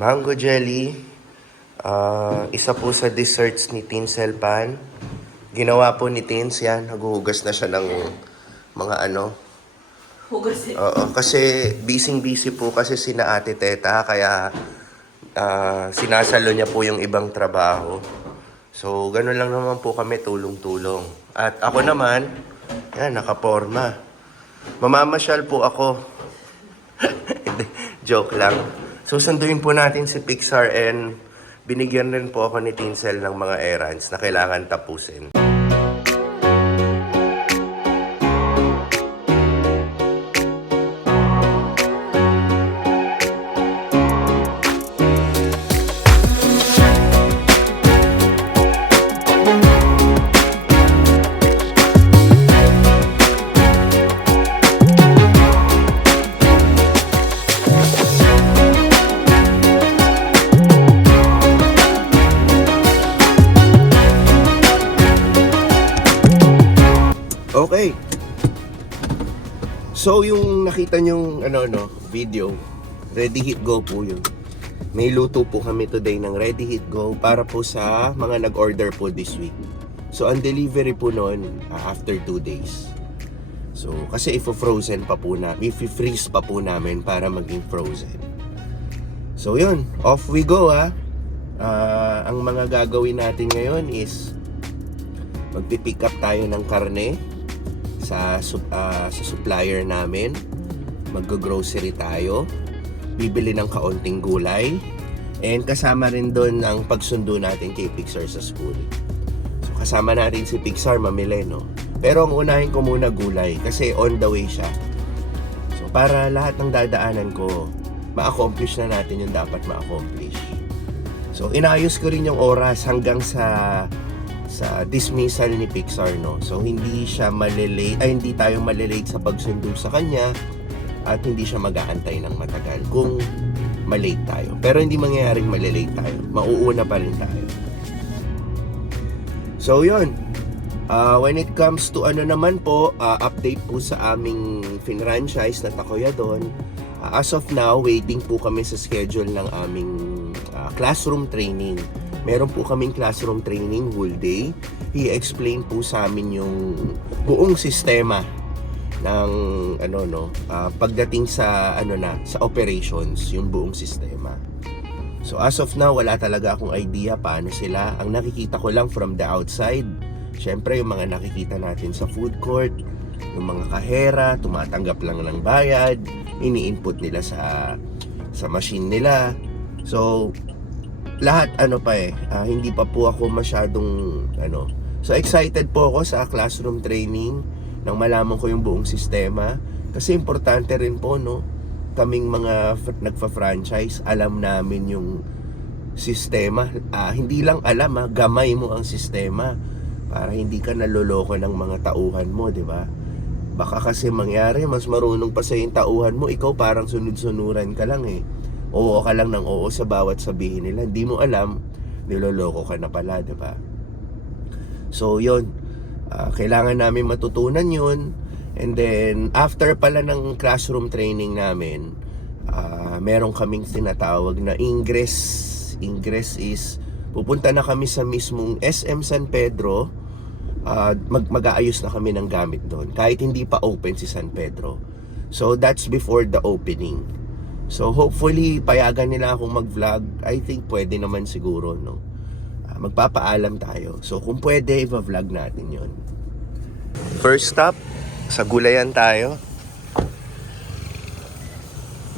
Mango jelly, isa po sa desserts ni Tinsel Pan. Ginawa po ni Tins yan, naghuhugas na siya ng mga Hugasin. Oo, kasi busy po kasi sina Ate Teta, kaya sinasalo niya po yung ibang trabaho. So, ganun lang naman po kami, tulong-tulong. At ako naman, yan, nakaporma. Mamamasyal po ako. Joke lang. Susunduin po natin si Pixar and binigyan rin po ako ni Tinsel ng mga errands na kailangan tapusin. Okay. So, yung nakita nyong video, Ready Hit Go po yun. May luto po kami today ng Ready Hit Go para po sa mga nag-order po this week. So, ang delivery po noon after 2 days. So, kasi ifo-frozen pa po na, if-freeze pa po namin para maging frozen. So, yun. Off we go ang mga gagawin natin ngayon is magpipick up tayo ng karne sa supplier namin. Mag-grocery tayo, bibili ng kaunting gulay, and kasama rin doon ang pagsundo natin kay Pixar sa school. So kasama natin si Pixar mamili, no? Pero ang unahin ko muna gulay kasi on the way siya. So para lahat ng dadaanan ko ma-accomplish na natin yung dapat ma-accomplish. So inaayos ko rin yung oras hanggang sa dismissal ni Pixar, no? So hindi siya hindi tayo malilate sa pagsundo sa kanya at hindi siya mag-aantay ng matagal kung malate tayo. Pero hindi mangyayaring malilate tayo. Mauuna pa rin tayo. So yun. When it comes to naman po, update po sa aming franchise na Takoyadon. As of now, waiting po kami sa schedule ng aming classroom training. Meron po kaming classroom training whole day. I-explain po sa amin yung buong sistema ng pagdating sa sa operations, yung buong sistema. So as of now, wala talaga akong idea paano sila. Ang nakikita ko lang from the outside, syempre yung mga nakikita natin sa food court, yung mga kahera, tumatanggap lang ng bayad, ini-input nila sa machine nila. So lahat hindi pa po ako masyadong So excited po ako sa classroom training nang malaman ko yung buong sistema kasi importante rin po, no, kaming mga nagfa-franchise, alam namin yung sistema. Hindi lang alam, gamay mo ang sistema para hindi ka naloloko ng mga tauhan mo, di ba? Baka kasi mangyari mas marunong pa sa yung tauhan mo, ikaw parang sunod-sunuran ka lang Oo ka lang ng oo sa bawat sabihin nila. Hindi mo alam, niloloko ka na pala, di ba? So, yun. Kailangan namin matutunan yun. And then, after pala ng classroom training namin, meron kaming tinatawag na ingress. Ingress is, pupunta na kami sa mismong SM San Pedro. Mag-aayos na kami ng gamit doon. Kahit hindi pa open si San Pedro. So, that's before the opening. So hopefully payagan nila akong mag-vlog. I think pwede naman siguro, no. Magpapaalam tayo. So kung pwede, i-vlog natin 'yon. First stop, sa gulayan tayo.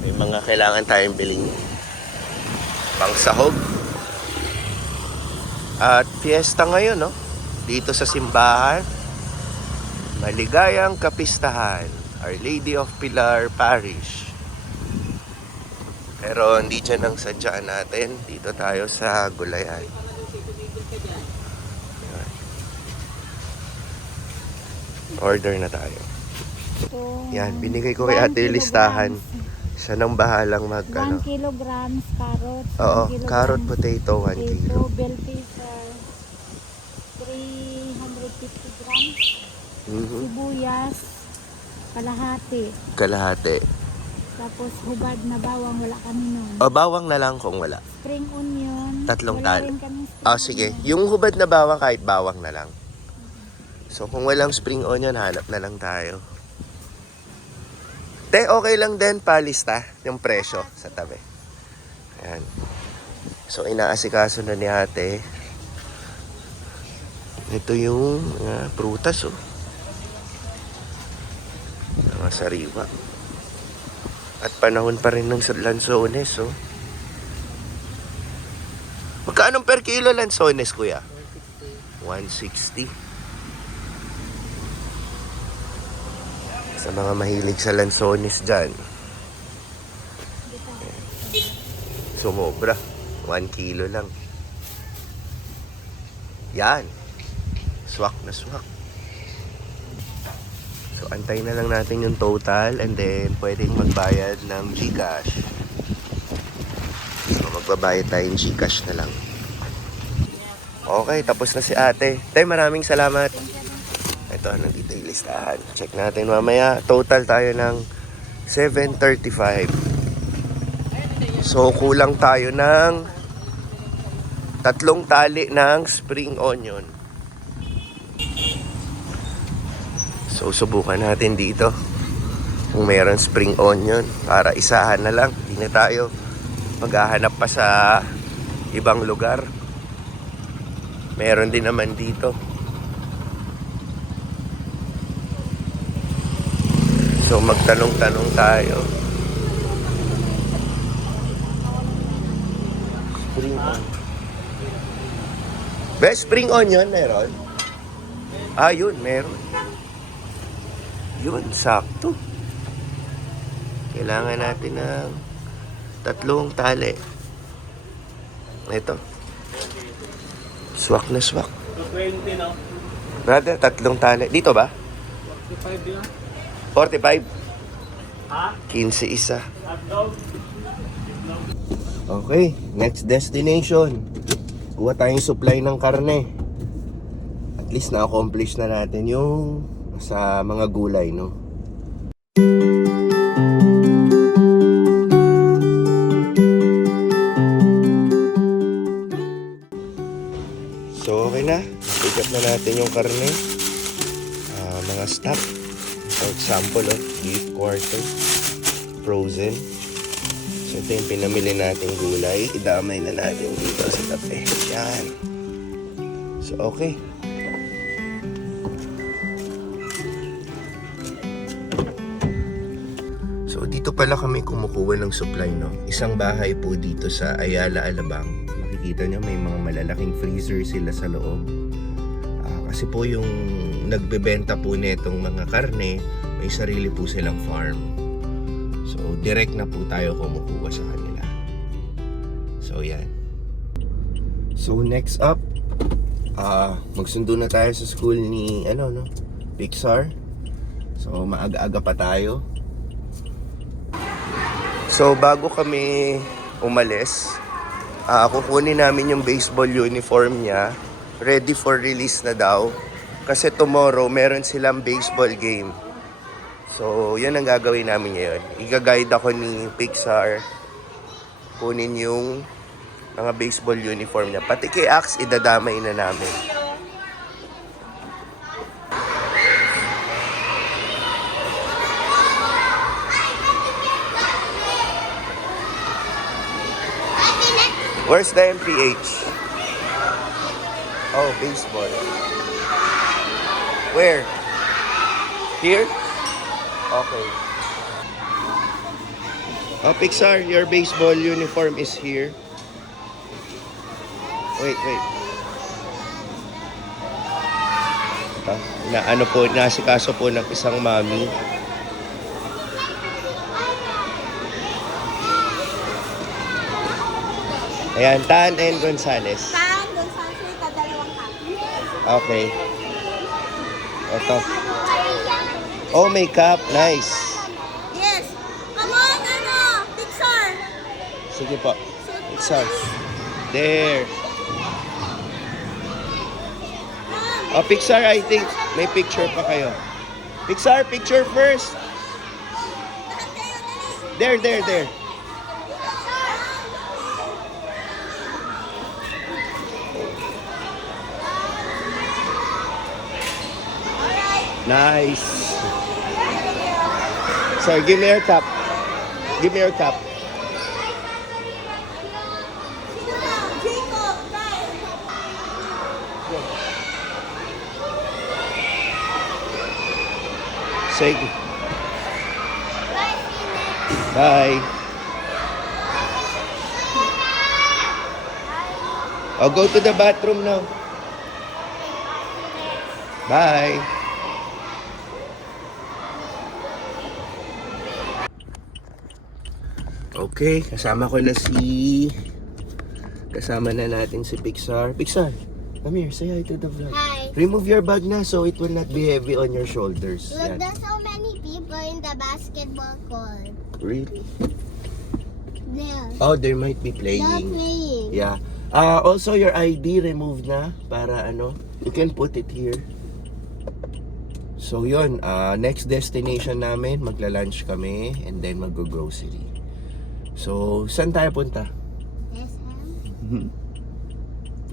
May mga kailangan tayong biling pangsahog. At fiesta ngayon, no. Dito sa simbahan. Maligayang kapistahan, Our Lady of Pilar Parish. Pero hindi dyan ang sadyaan natin. Dito tayo sa gulayan. Order na tayo. Yan, binigay ko kay ate yung listahan. Siya nang bahalang 1 kilograms carrots. Oo, carrot potato 1 kilo. Bell pepper 350 grams. Sibuyas kalahati. Kalahati. Tapos hubad na bawang, wala kami nun. O, bawang na lang kung wala. Spring onion. Tatlong wala tali. rin kami spring Sige. onion. Yung hubad na bawang, kahit bawang na lang. So, kung walang spring onion, hanap na lang tayo. Te, okay lang din palista yung presyo sa tabi. Ayan. So, inaasikaso na ni ate. Ito yung prutas, oh. Mga sariwa. At panahon pa rin ng lansones, oh. Magkano per kilo lansones, kuya? 160. Sa mga mahilig sa lansones dyan. Sumobra. 1 kilo lang. Yan. Swak na swak. So, antay na lang natin yung total and then pwedeng magbayad ng GCash. So, magbabayad tayong GCash na lang. Okay, tapos na si ate. Tay, maraming salamat. Ito, nandito yung listahan. Check natin mamaya. Total tayo ng 735. So, kulang tayo ng 3 tali ng spring onion. So, subukan natin dito kung mayroon spring onion para isahan na lang. Hindi na tayo maghahanap pa sa ibang lugar. Meron din naman dito. So, magtanong-tanong tayo. Spring onion. Best spring onion meron? Yun, meron. Yun, sakto. Kailangan natin ng 3 tali. Ito. Swak na swak. 20 no? Brother, 3 tali. Dito ba? 45 yun. 45? Ha? 15 isa. Hotdog? Okay, next destination. Kuha tayong supply ng karne. At least na-accomplish na natin yung sa mga gulay, no? So, okay na. Pick up na natin yung karne. Mga stock. For example, beef quarter. Frozen. So, ito yung pinamili nating gulay. Idamay na natin dito sa tabi. Yan. So, okay. So, dito pala kami kumukuha ng supply, no? Isang bahay po dito sa Ayala, Alabang. Makikita nyo, may mga malalaking freezer sila sa loob. Kasi po yung nagbebenta po netong mga karne, may sarili po silang farm. So, direct na po tayo kumukuha sa kanila. So, yan. So, next up, magsundo na tayo sa school ni, Pixar. So, maaga-aga pa tayo. So, bago kami umalis, kukunin namin yung baseball uniform niya. Ready for release na daw. Kasi tomorrow, meron silang baseball game. So, yan ang gagawin namin ngayon. Iga-guide ako ni Pixar. Kunin yung mga baseball uniform niya. Pati kay Axe, idadamay na namin. Where's the MPH? Oh, baseball. Where? Here? Okay. Oh, Pixar, your baseball uniform is here. Wait. Nasikaso po ng isang mami. Ayan, Tan and Gonzales. Tan, doon sa Africa, 2 cup. Okay. Ito. Oh, may cup. Nice. Yes. Come on, Pixar. Sige po. Pixar. There. Oh, Pixar, I think may picture pa kayo. Pixar, picture first. There, there, there. Nice. Sir, give me your cup. Give me your cup. Jacob, guys. Say bye. I'll go to the bathroom now. Bye. Okay, kasama na natin si Pixar. Pixar, come here, say hi to the vlog. Hi. Remove your bag na so it will not be heavy on your shoulders. Look, Yan. there's so many people in the basketball court. Really? There. Oh, there might be They're playing. playing. Yeah. Also your ID removed na para ano, you can put it here. So yun, next destination namin, magla-lunch kami and then mag-grocery. So, saan tayo punta? SM?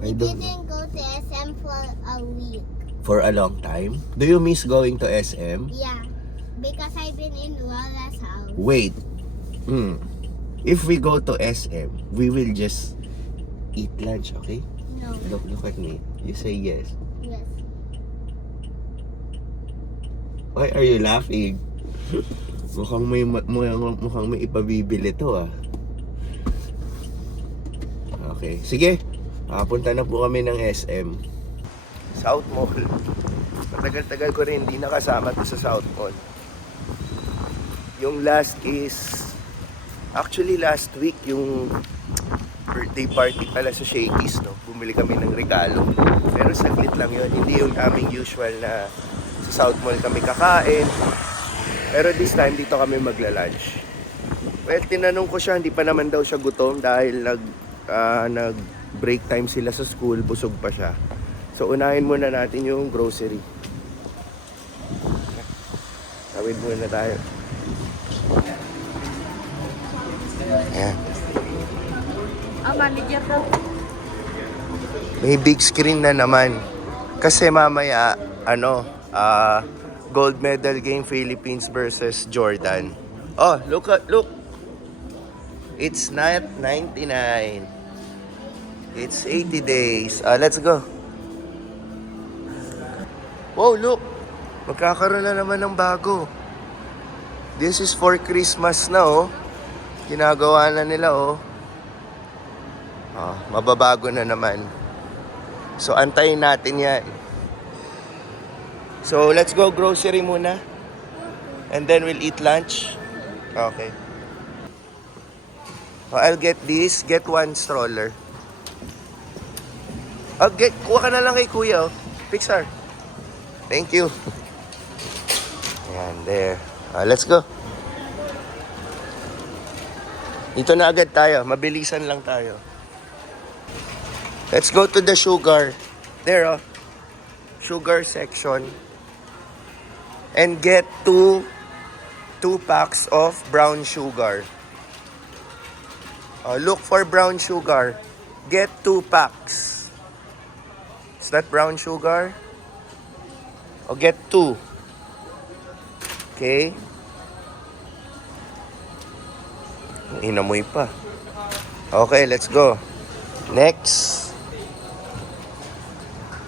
I We don't know. didn't go to SM for a week. For a long time? Do you miss going to SM? Yeah. Because I've been in Lola's house. Wait. If we go to SM, we will just eat lunch, okay? No. Look at me. You say yes. Yes. Why are you laughing? mukhang may ipabibili to ah. Okay, sige. Punta na po kami ng SM. South Mall. Matagal-tagal ko rin hindi nakasama to sa South Mall. Yung last is actually last week yung birthday party pala sa Shakey's, no? Bumili kami ng regalo. Pero saglit lang yun. Hindi yung aming usual na sa South Mall kami kakain. Pero this time, dito kami magla-lunch. Well, tinanong ko siya, hindi pa naman daw siya gutom dahil nag-break time sila sa school, busog pa siya. So, unahin muna natin yung grocery. Tawid muna tayo. Ayan. Manager daw. May big screen na naman. Kasi mamaya, gold medal game Philippines versus Jordan. Oh, look. It's not 99. It's 80 days. Let's go. Wow, look. Magkakaroon na naman ng bago. This is for Christmas na, oh. Ginagawa na nila, oh. Mababago na naman. So, antayin natin yan. So, let's go grocery muna. And then we'll eat lunch. Okay. I'll get this. Get one stroller. Kuha ka na lang kay kuya, oh. Pixar. Thank you. Ayan, there. Let's go. Dito na agad tayo. Mabilisan lang tayo. Let's go to the sugar. There, oh. Sugar section. And get two packs of brown sugar. Look for brown sugar. Get 2 packs. Is that brown sugar? Get 2. Okay. Inamoy pa. Okay, let's go. Next.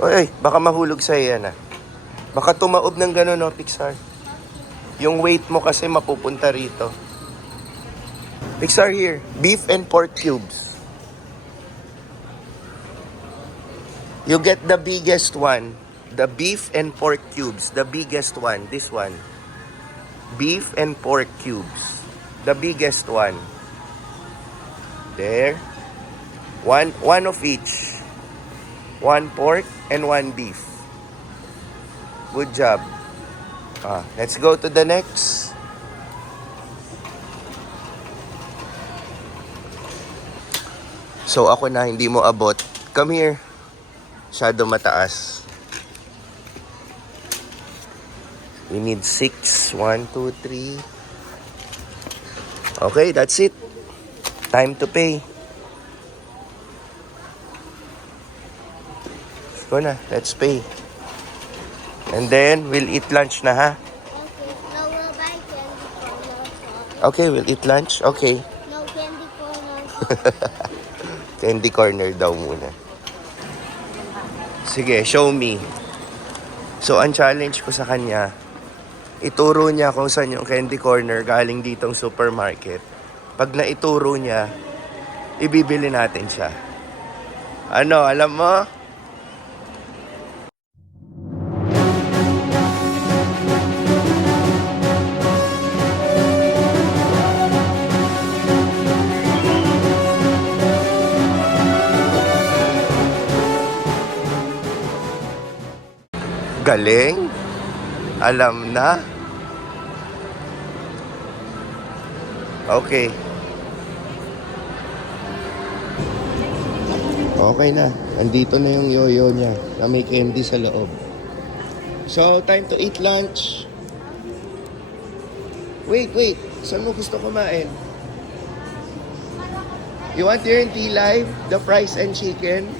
Oy, baka mahulog sa'yo yan ah. Baka tumaob ng gano'n, no, Pixar. Yung weight mo kasi mapupunta rito. Pixar here. Beef and pork cubes. You get the biggest one. The beef and pork cubes. The biggest one. This one. Beef and pork cubes. The biggest one. There. One of each. 1 pork and 1 beef. Good job. Let's go to the next. So ako na, hindi mo abot. Come here. Shadow mataas. We need 6. 1, 2, 3. Okay, that's it. Time to pay. Go na, let's pay. And then, we'll eat lunch na, ha? Okay. No, we'll buy candy corner. Okay, we'll eat lunch. Okay. No candy corner. Candy corner daw muna. Sige, show me. So, ang challenge ko sa kanya, ituro niya kung saan yung candy corner galing ditong supermarket. Pag naituro niya, ibibili natin siya. Ano, alam mo? Galing. Alam na. Okay. Okay na. Andito na yung yoyo niya na may candy sa loob. So, time to eat lunch. Wait. Saan mo gusto kumain? You want your tea live? The fries and chicken?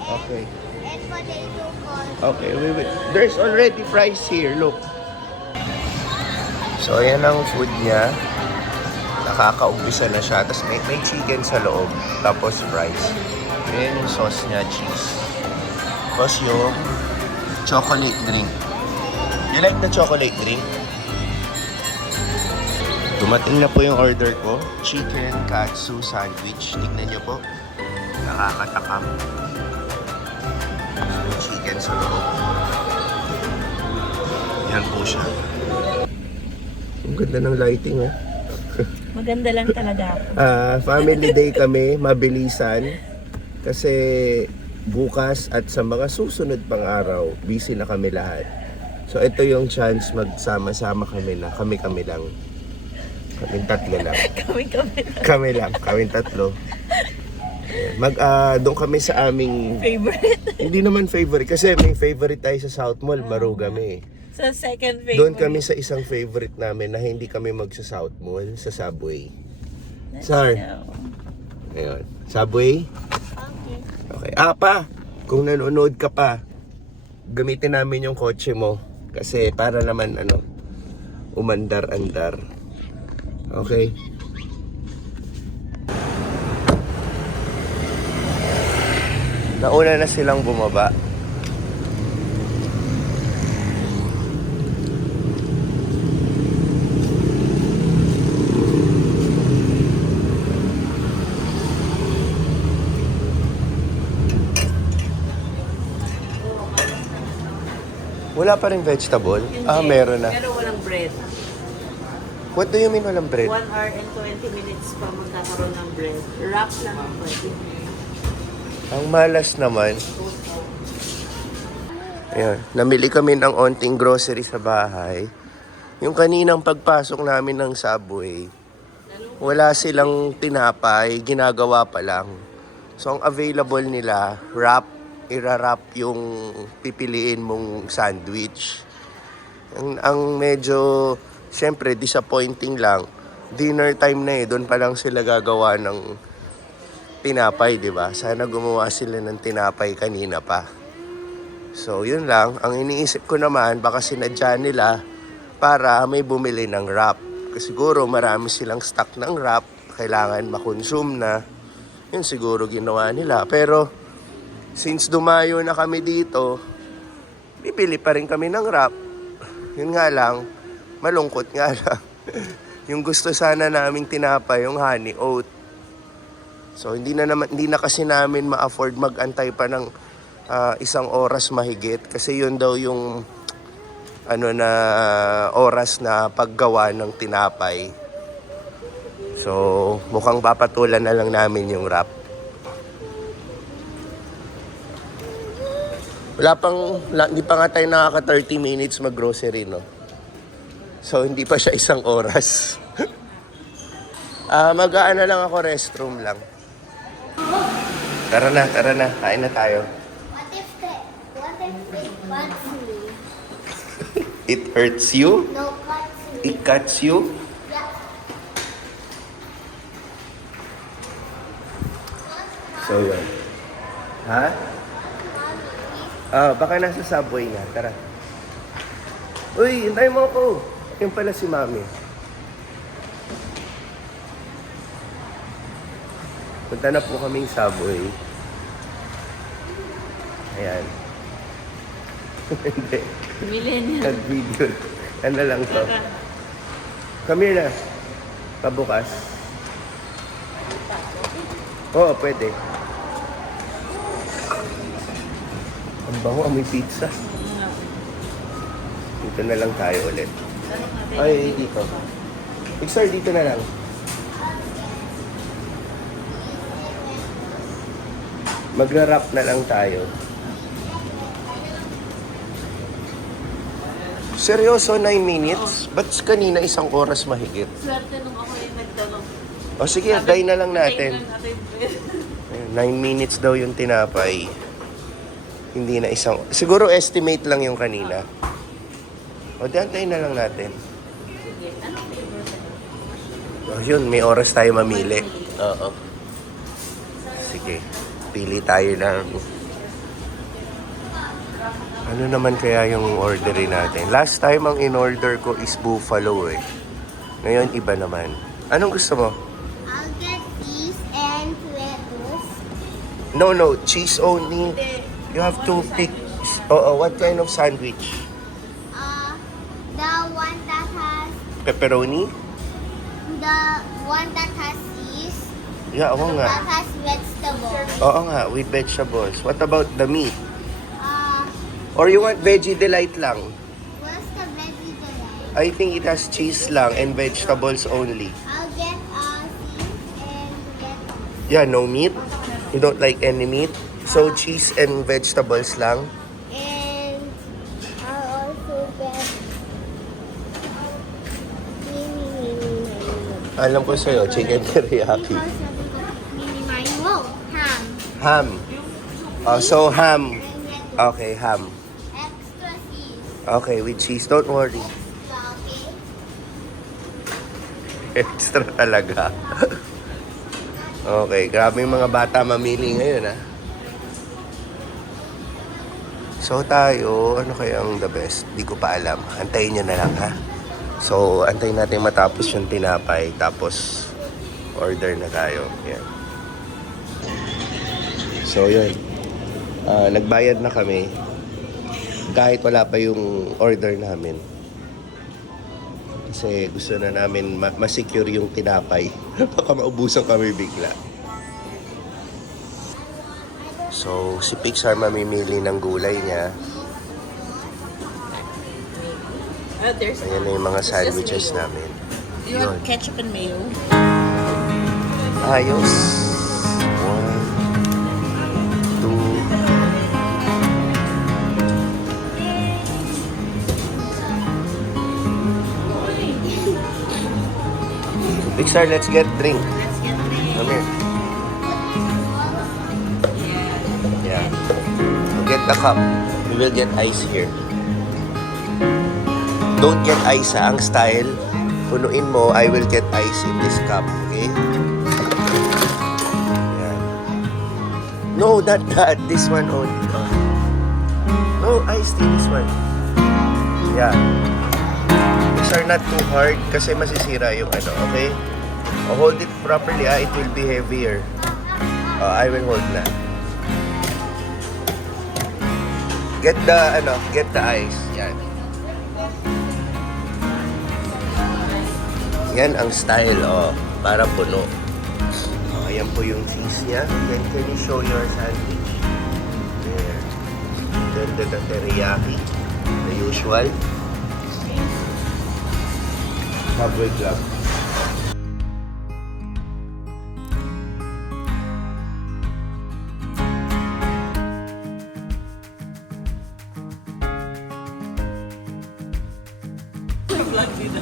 Okay. And potato corn. Okay, wait. There's already fries here, look. So, ayan ang food niya. Nakakaumpisa na siya. Tapos may chicken sa loob. Tapos fries. Ayan yung sauce niya, cheese. Tapos yung chocolate drink. You like the chocolate drink? Dumating na po yung order ko. Chicken katsu sandwich. Tignan niyo po. Nakakatakam. Yung chicken sa loob. Yan po siya. Ang ganda ng lighting, oh. Maganda lang talaga ako. Family day kami, mabilisan. Kasi bukas at sa mga susunod pang araw, busy na kami lahat. So ito yung chance magsama-sama kami na kami lang. Kaming tatlo lang. Kami lang, kaming tatlo. Doon kami sa aming Favorite. hindi naman favorite kasi may favorite tayo sa South Mall, Marugame. Sa second favorite. Doon kami sa isang favorite namin na hindi kami magsa South Mall, sa Subway. Sir. Ayun. Subway? Okay. Okay. Pa, kung nanonood ka pa, gamitin namin yung kotse mo. Kasi para naman, umandar-andar. Okay? Nauna na silang bumaba. Wala pa rin vegetable? Meron na. Pero walang bread. What do you mean walang bread? 1 hour and 20 minutes pa magkakaroon ng bread. Wrap lang ang pwede. Ang malas naman. Ayan, namili kami ng onting grocery sa bahay. Yung kaninang pagpasok namin ng Subway, wala silang tinapay, ginagawa pa lang. So ang available nila, wrap, ira-wrap yung pipiliin mong sandwich. Ang medyo, syempre, disappointing lang. Dinner time na doon pa lang sila gagawa ng tinapay, di ba? Sana gumawa sila ng tinapay kanina pa. So, yun lang. Ang iniisip ko naman, baka sinadya nila para may bumili ng wrap. Kasi siguro marami silang stock ng wrap, kailangan makonsume na. Yun siguro ginawa nila. Pero, since dumayo na kami dito, bibili pa rin kami ng wrap. Yun nga lang, malungkot nga lang. Yung gusto sana naming tinapay, yung honey oat. So hindi na kasi namin ma-afford mag-antay pa ng 1 oras mahigit kasi yun daw yung oras na paggawa ng tinapay. So mukhang papatulan na lang namin yung wrap. Hindi pa nga tayo nakaka 30 minutes mag-grocery, no? So, hindi pa siya 1 oras. Mag-aano lang ako, restroom lang. Tara na. Kain na tayo. What if it cuts me? It hurts you? No, cuts me. It cuts you? Yeah. So, yun. Ha? Baka nasa subway na. Tara. Uy, hintay mo ako. Yan pala si Mami. Punta na po kaming subway. Ayan. Hindi. Millennial. Nag-video. Ano lang to. Come here na. Pabukas. Oo, pwede. Ang bango, amoy pizza. Dito na lang tayo ulit. Ay, dito. Pixar, dito na lang. Magra-wrap na lang tayo. Seryoso, 9 minutes? Ba't kanina isang oras mahigit? Swerte nung ako yung nagtanong. O sige, try na lang natin. Tingnan natin yung 9 minutes daw yung tinapay. Hindi na isang... Siguro estimate lang yung kanina. O di, antayin na lang natin. Sige. Anong flavor? O yun, may oras tayo mamili. Oo. Sige, pili tayo ng... Ano naman kaya yung orderin natin? Last time ang in-order ko is buffalo eh. Ngayon, iba naman. Anong gusto mo? I'll get cheese and lettuce. No, cheese only. You have to pick... Oo, what kind of sandwich? The one that has Pepperoni? cheese. Yeah, oo nga. That has vegetables. Oo nga, with vegetables. What about the meat? Uh, Or you want veggie delight lang? what's the veggie delight? I think it has cheese lang and vegetables only. I'll get cheese and lettuce. Yeah, no meat? You don't like any meat? So, cheese and vegetables lang? And I'll also get Alam ko sa'yo, chicken teriyaki. ham. Ham. Oh, so ham. Okay, ham. Extra cheese. Okay, with cheese. Don't worry. Okay. Extra talaga. Okay, grabe yung mga bata mamili ngayon, ha? So tayo, ano kaya ang the best? Di ko pa alam. Antayin nyo na lang, ha? So, antayin natin matapos yung tinapay. Tapos, order na tayo. Yan. So, yun. Nagbayad na kami. Kahit wala pa yung order namin. Kasi gusto na namin ma-secure yung tinapay. Baka maubusan kami bigla. So, si Pixar mamimili ng gulay niya. There's Ayan na yung mga sandwiches namin. Do you want ketchup and mayo? Ayos. 1, 2. Pixar, let's get drink. Let's get mayo. Come here. Yeah. We'll get the cup. We will get ice here. Don't get ice, ha? Ang style, punuin mo, I will get ice in this cup, okay? Yeah. No, not that. This one only. No, ice in this one. Yeah. These are not too hard kasi masisira yung ano, okay? Hold it properly, it will be heavier. I will hold na. Get the ice. Yan. Yan ang style, para puno. Ayan po yung cheese niya. Then, can you show your sandwich? There. Then, the teriyaki. The usual. Subway Club.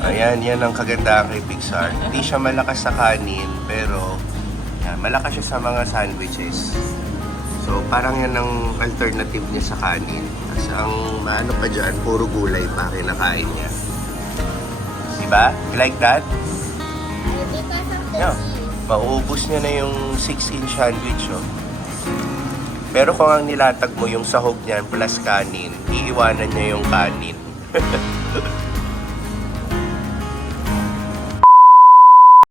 Ayan, yan ang kagandahan kay Pixar. Hindi siya malakas sa kanin, pero yan, malakas siya sa mga sandwiches. So, parang yan ang alternative niya sa kanin. Kasi ang maano pa dyan, puro gulay pa kinakain niya. Diba? You like that? Because of the Yeah. cheese. Mauubos niya na yung 6-inch sandwich, oh. Pero kung ang nilatag mo yung sahog niyan plus kanin, iiwanan niya yung kanin.